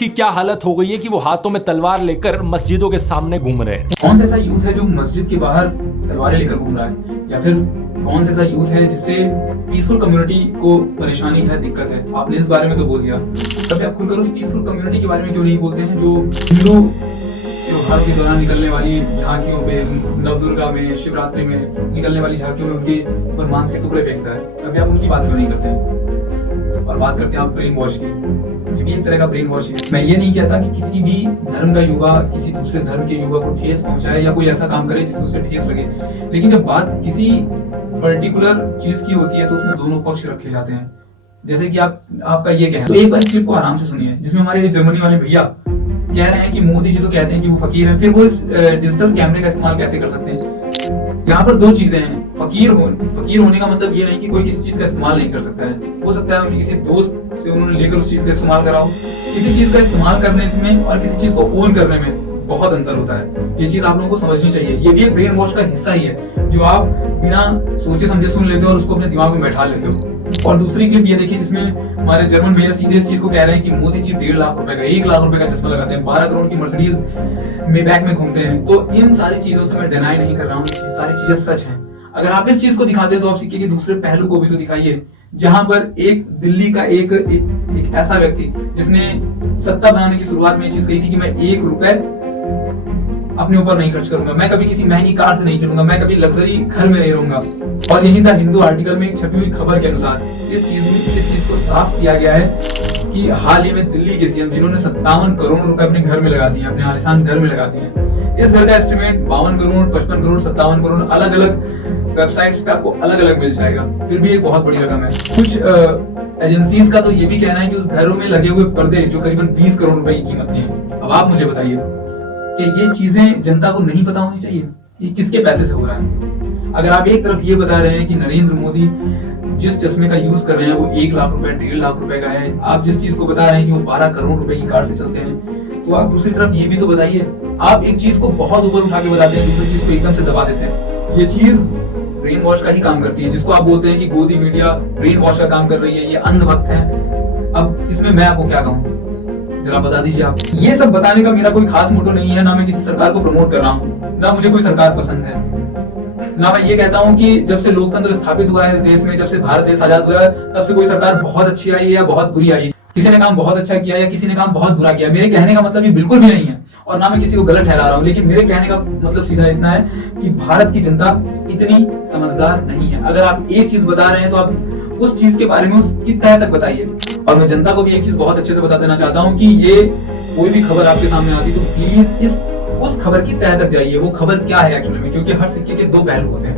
की क्या हालत हो गई है कि वो हाथों में तलवार लेकर मस्जिदों के सामने घूम रहे हैं। कौन सा ऐसा यूथ है जो मस्जिद के बाहर तलवारें लेकर घूम रहा है, या फिर कौन सा ऐसा यूथ है जिससे पीसफुल कम्युनिटी को परेशानी है, दिक्कत है। आपने इस बारे में तो बोल दिया, तभी आप खुलकर उस पीसफुल कम्युनिटी के बारे में क्यों नहीं बोलते हैं जो हिंदू त्योहार के दौरान निकलने वाली झांकियों पे, नवदुर्गा में, शिवरात्रि में निकलने वाली झांकियों में उनके ऊपर मांस के टुकड़े फेंकता है। तभी आप उनकी बात क्यों नहीं करते और बात करते हैं आप ब्रेन वॉश की। ये भी एक तरह का ब्रेन वॉश है। मैं ये नहीं कहता कि किसी भी धर्म का युवा किसी दूसरे धर्म के युवा को ठेस पहुंचाए या कोई ऐसा काम करे जिससे उसे ठेस लगे, लेकिन जब बात किसी पर्टिकुलर चीज की होती है तो उसमें दोनों पक्ष रखे जाते हैं। जैसे कि आपका ये कहना, तो एक बार क्लिप को आराम से सुनिए जिसमें हमारे जर्मनी वाले भैया कह रहे हैं कि मोदी जी तो कहते हैं कि वो फकीर हैं, फिर वो इस डिजिटल कैमरे का इस्तेमाल कैसे कर सकते हैं। यहाँ पर दो चीजें हैं। फकीर होने का मतलब ये नहीं कि कोई किसी चीज का इस्तेमाल नहीं कर सकता है। हो सकता है उनके किसी दोस्त से उन्होंने लेकर उस चीज का इस्तेमाल करा हो। किसी चीज का इस्तेमाल करने में और किसी चीज को ओन करने में बहुत अंतर होता है। ये चीज आप लोगों को समझनी चाहिए। ये भी एक ब्रेन वॉश का हिस्सा ही है जो आप बिना सोचे समझे सुन लेते हो और उसको अपने दिमाग में बैठा लेते हो। और दूसरी क्लिप ये देखिए जिसमें हमारे जर्मन भैया सीधे इस चीज को कह रहे हैं कि मोदी जी 1.5 लाख रुपए का 1 लाख रुपए का चश्मा लगाते हैं, 12 करोड़ की मर्सिडीज में बैक में घूमते हैं। तो इन सारी चीजों से मैं डिनाई नहीं कर रहा हूँ, ये सारी चीजें सच हैं। अगर आप इस चीज को दिखाते हैं तो आप सिक्के के दूसरे पहलू को भी तो दिखाइए, जहां पर एक दिल्ली का एक ऐसा व्यक्ति जिसने सत्ता बनाने की शुरुआत में ये चीज कही थी कि मैं 1 रुपए अपने ऊपर नहीं खर्च करूंगा, मैं कभी किसी महंगी कार से नहीं चलूंगा, मैं कभी लग्जरी घर में नहीं रहूंगा। और यही था हिंदू आर्टिकल में छपी हुई खबर के अनुसार इस चीज को साफ किया गया है कि हाल ही में दिल्ली के सीएम जिन्होंने 57 करोड़ रुपए अपने घर में लगा दिए, अपने आलिशान घर में लगा दिए। इस घर का एस्टिमेट 52 करोड़, 55 करोड़, 57 करोड़ अलग अलग वेबसाइट्स पे आपको अलग अलग मिल जाएगा। फिर भी एक बहुत बड़ी रकम है। कुछ एजेंसीज का तो ये भी कहना है कि उस घरों में लगे हुए पर्दे जो करीबन 20 करोड़ रुपए की कीमत के हैं। अब आप मुझे बताइए कि ये चीजें जनता को नहीं पता होनी चाहिए, ये किसके पैसे से हो रहा है। अगर आप एक तरफ ये बता रहे हैं कि नरेंद्र मोदी जिस चश्मे का यूज कर रहे हैं वो 1 लाख रुपए, 1.5 लाख रुपए का है, आप जिस चीज को बता रहे हैं कि वो 12 करोड़ रुपए की कार से चलते हैं, तो आप दूसरी तरफ ये भी तो बताइए। आप एक चीज को बहुत ऊपर उठा के बताते हैं, दूसरी चीज को एकदम से दबा देते हैं। ये चीज ब्रेन वॉश का ही काम करती है, जिसको आप बोलते हैं कि गोदी मीडिया ब्रेन वॉश का काम कर रही है, ये अंधभक्त है। अब इसमें मैं आपको क्या कहूँ, जरा बता दीजिए आप। ये सब बताने का मेरा कोई खास मोटो नहीं है, ना मैं किसी सरकार को प्रमोट कर रहा हूँ, ना मुझे कोई सरकार पसंद है, ना मैं ये कहता हूँ कि जब से लोकतंत्र स्थापित हुआ है इस देश में, जब से भारत देश आजाद हुआ है, तब से कोई सरकार बहुत अच्छी आई है या बहुत बुरी आई है। किसी ने काम बहुत अच्छा किया या किसी ने काम बहुत बुरा किया, मेरे कहने का मतलब ये बिल्कुल भी नहीं है और ना मैं किसी को गलत ठहरा रहा हूँ। लेकिन मेरे कहने का मतलब सीधा इतना है कि भारत की जनता इतनी समझदार नहीं है। अगर आप एक चीज बता रहे हैं तो आप उस चीज के बारे में उसकी तह तक बताइए। और मैं जनता को भी एक चीज बहुत अच्छे से बता देना चाहता हूँ कि ये कोई भी खबर आपके सामने आती तो प्लीज उस खबर की तह तक जाइए, वो खबर क्या है एक्चुअली में, क्योंकि हर सिक्के के दो पहलू होते हैं।